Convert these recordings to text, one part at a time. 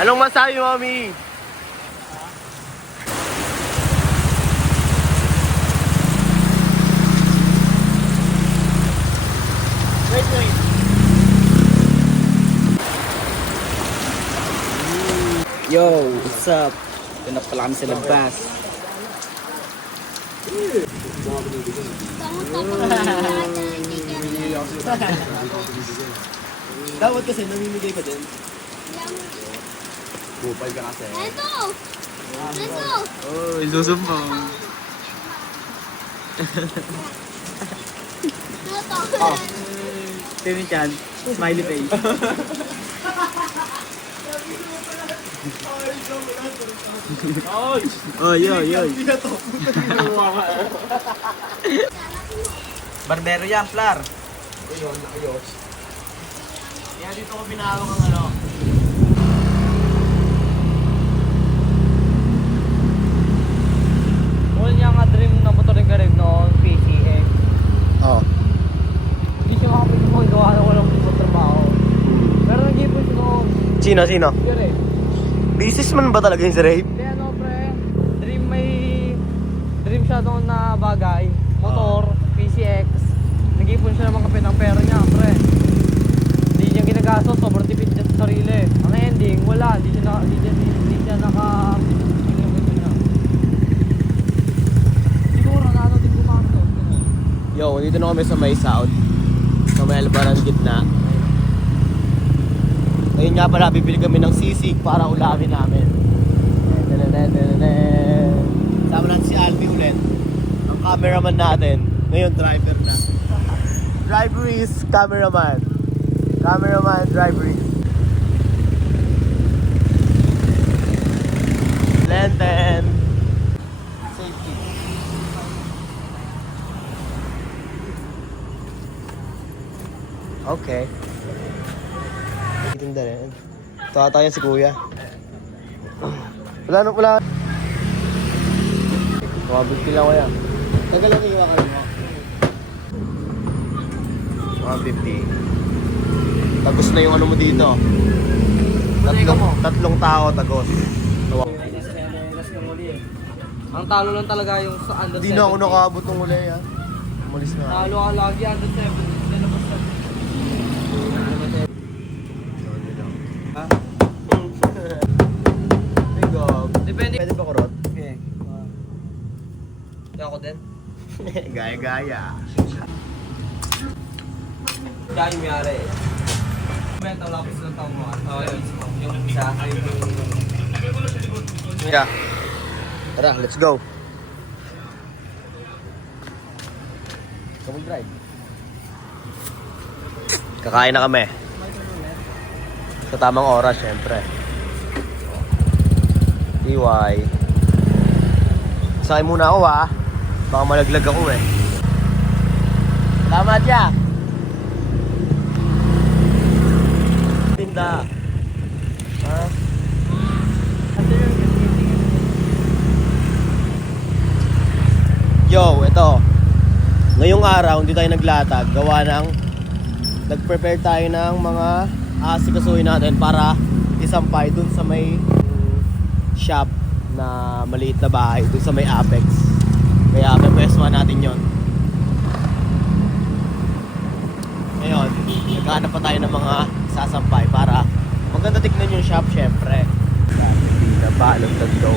Anong masabi, Mami? Wait. Yo, what's up? Ito na pala kami sa labas. Dapat kasi namimigay ka din. Kupal ka kasi. Ito! Oh, isusumbong. Ito! Tini Chan, smiley face. Oh, yo. Barbero yan, Flar. Ayun, ayos. Kaya dito ko pinahawak ang ano. Wala niya nga dream na motoring ka rin noon, PCX. Oo. Hindi siya makapit mo, gawa na walang sa trabaho. Pero nag-ipon siya noon. Sino? Siya rin. Businessman ba talaga yung si Ray? Hindi ano pre, dream siya noon na bagay. Motor, PCX. Nag-ipon siya naman kapit ng pera niya, pre. Hindi niya ginagastos, sobrang tipid niya sa sarili. Ang ending, wala. Hindi siya naka... Siguro na ano din gumastos. Yo, dito na kami sa may south. Sa may Albaran gitna. Ngayon nga pala, bibili kami ng sisig para ulamin namin. Sama natin si Alfie ulit. Ang cameraman natin. Ngayon, driver na. Driver is cameraman. Cameraman, driver is. Lenten. Safety. Okay. Itinda rin. Tawa tayo si Kuya. Wala. Mabigti lang ko yan. Tagal lang iwa ka rin mo. 150. Tagos na yung ano mo dito. Tatlong tao tagos. Ang talo lang talaga yung sa under 7. Hindi na ako nakaabot ng uli yan. Umalis na. Talo ka lagi under 7. Ha? Depende. Pwede ba kurot? Okay. Ako din. Gaya-gaya. Kaya yung mayari eh. Mental lapis ng tao mo. Yung isa. Yeah. Tara, let's go. Come drive. Kakain na kami. Sa tamang oras, syempre. DY. Sakay muna ako baka malaglag ako eh. Salamat ya. Tinda. Ha? Yo, ito. Ngayong araw, hindi tayo naglatag. Gawa ng nag-prepare tayo ng mga asikasuhin natin para isampay dun sa may shop na maliit na bahay, dun sa may Apex. Kaya pepeswa natin yon. Ngayon, naghahanap pa tayo ng mga sasampay para maganda tignan yung shop, syempre. Hindi na balong tatlo.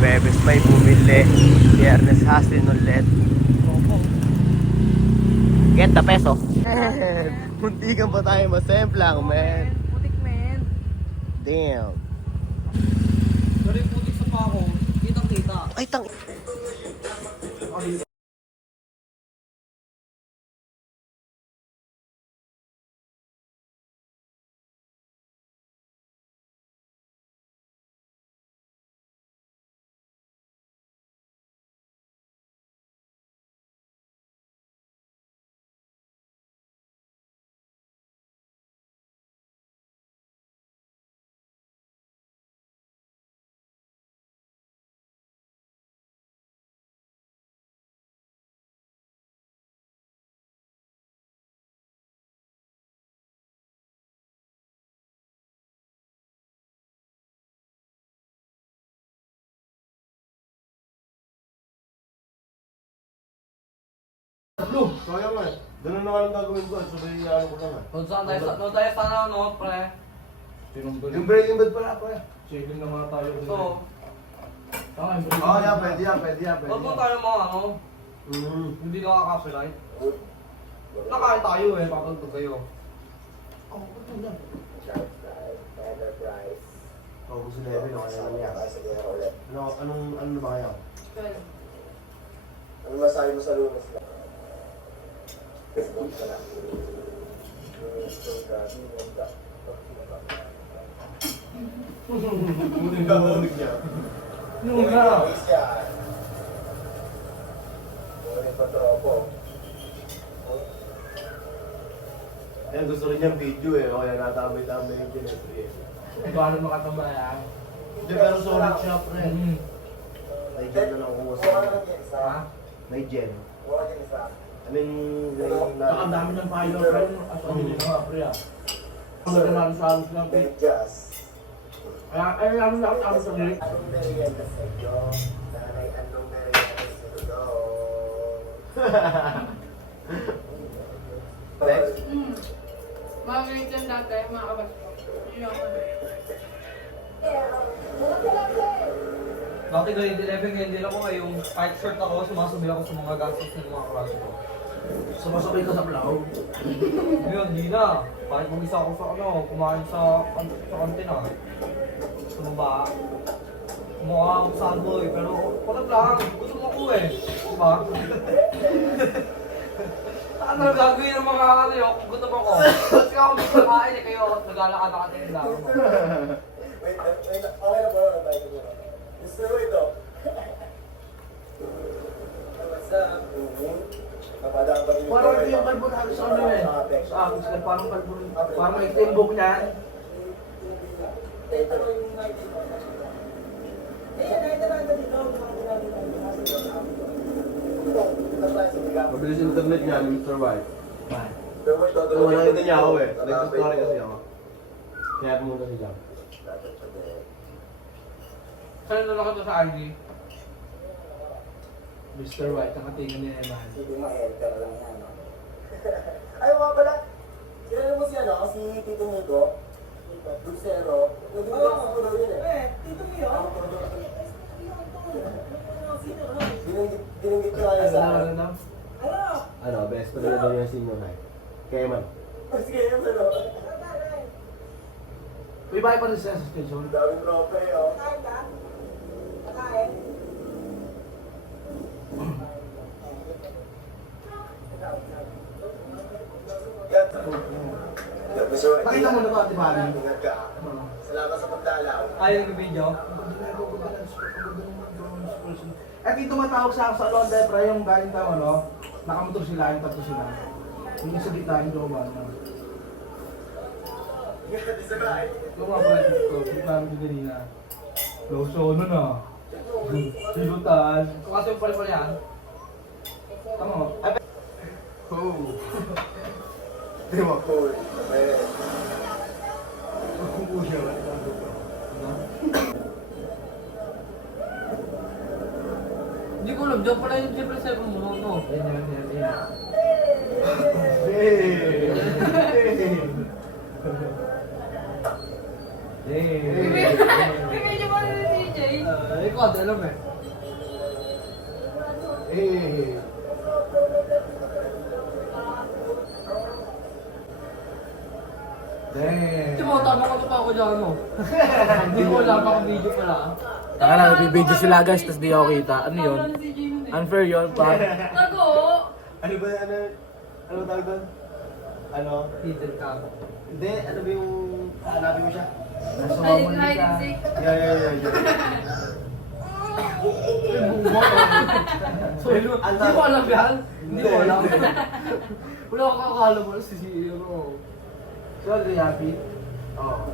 Webes may bumili. Biyernes haslin ulit. Get the peso. Muntikan pa tayo masemplang, man. Putik men. Damn. Pero yung putik sa pako, kitang-kita. Ay, tang... Sayang nga. Ganun na nga lang gagawin ko. Sabay ano ko lang. Doon tayo sana ano, pre. Yung breaking bad pala pa. Chicken na nga tayo. Ito. Oo, yan. Pwede yan. Huwag mo tayo mga ano, hindi nakaka-copyright. Nakain tayo eh, papagpag kayo. Oo, gusto na yun. Anong na ba kayo? Ano masahe mo sa lunas na? Facebook ka lang. Muling kakaroon niya. Nung na. Muling patropo. Ayan, gusto rin niyang video eh. Kaya natamay-tamay yung pinag-free eh. Paano makatambayan? Hindi, pero solid siya, pre. May gem na lang kuha Kuha sa lang yung isa. May gem. Kuha lang yung isa. I mean, Saka ang dami ng pilot pa rin. Asahin nila nga, pre ah. Ang ganda namin sa alos lang, pre. Medyas. Kaya, ay, ano na ako sa lyric. Anong merienda sa inyo? Nanay, anong merienda sa inyo? Next. Mga ganito lang dati, mga kabas ko. Yun yung ano. Dati grade 11, ngayon din ako ngayong kahit short ako, sumasabi ako sa mga gastos ng mga klase ko. Sumasabay ka sa vlog. Ngayon, hindi na. Kahit mag-isa ako sa ano, kumain sa kantina. Sumaba. Mukha ako sa boy, pero palag lang, gusto mo ako eh. Diba? Ano gagawin ng mga ano yun, kung gutom ako. Kasi ako gusto kain eh, kayo naglalakad ako din lang. Wait, okay na ba? Gusto mo ito? What's up? Napadaan pa rin yung Parang ito yung kalbo natin sa ano eh. Sa akin, sir, parang kalbo. Parang may timbok niyan. Ito yung Mabilis internet niya, Mr. White. Pero may Oo, nakita niya ako eh. Nag-story kasi ako. Kaya pumunta si Jam. Saan na lang ito sa IG? Mr. White, nakatingin ni Eman. Hindi ma-enter lang yan. No? Ay, mga pala. Kilala mo si ano? Si Tito Nico? Dulcero. Nagiging siguro yun eh. Tito Mio? Binanggit ko kaya sa akin. Ano? Ano, best friend na daw yung senior high. Kaya man. Sige, yun ano. May bahay pa rin siya sa station. Daming tropa eh, oh. Yan. Pakita mo na ba, Ate Bali? Ingat ka. Salamat sa pagdalaw. Ayaw yung video? At yung tumatawag sa London, pre, yung galing tao, no? Nakamotor sila, yung tatlo sila. Yung isa dito, yung Joman. Yung mga pre, yung namin din kanina. Loso, ano na? Silutan. Kasi yung pala yan. Tama mo? Oh. Di ba? Cool. Eh, Hindi ko alam, dyan pala yung siyempre sa mo, no? Yan. Bibili mo rin si CJ. Ikaw, alam eh. Hindi mo, tama ka pa ako dyan, no? Hindi ko alam, baka video pala. Taka na, nagbibideo sila guys, tapos di ako kita. Ano yun? Tama si CJ nun eh. Unfair yun, pa. Tago! Ano ba, ano tawag doon? Ano? Hidden cam. Hindi, ano ba yung hanapin mo siya? Nasa Hide mamon hide ka. and seek. Yeah. So, hindi ko alam yan. Hindi ko alam. Wala akong akala mo si Zero. So, are you happy? Oo.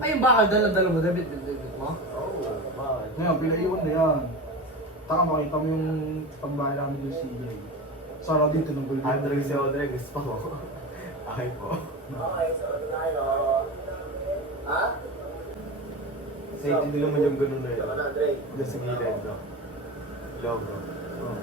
Ay, yung bakal, dala mo, David mo? Oo, bakit? Ngayon, pinaiwan na yan. Taka makita mo yung pagbahay namin yung CJ. Sara din, tinunggol din. Andre si Audrey, gusto mo. Okay po. okay, so ano tayo? Ha? Excited din naman yung ganun na yun. Naman, Andre. Doon sa gilid, no? Logo. Oh.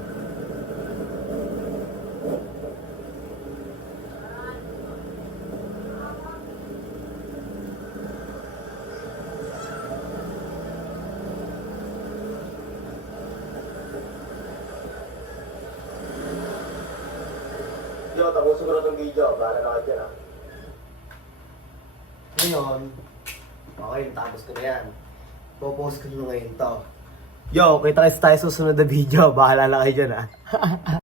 Yo, tapusin ko na itong video. Bahala na kayo dyan, ha? Ngayon, okay, tapos ko na yan. Popost ko na ngayon to. Yo, kita kayo sa tayo susunod na video. Bahala na kayo dyan, ha?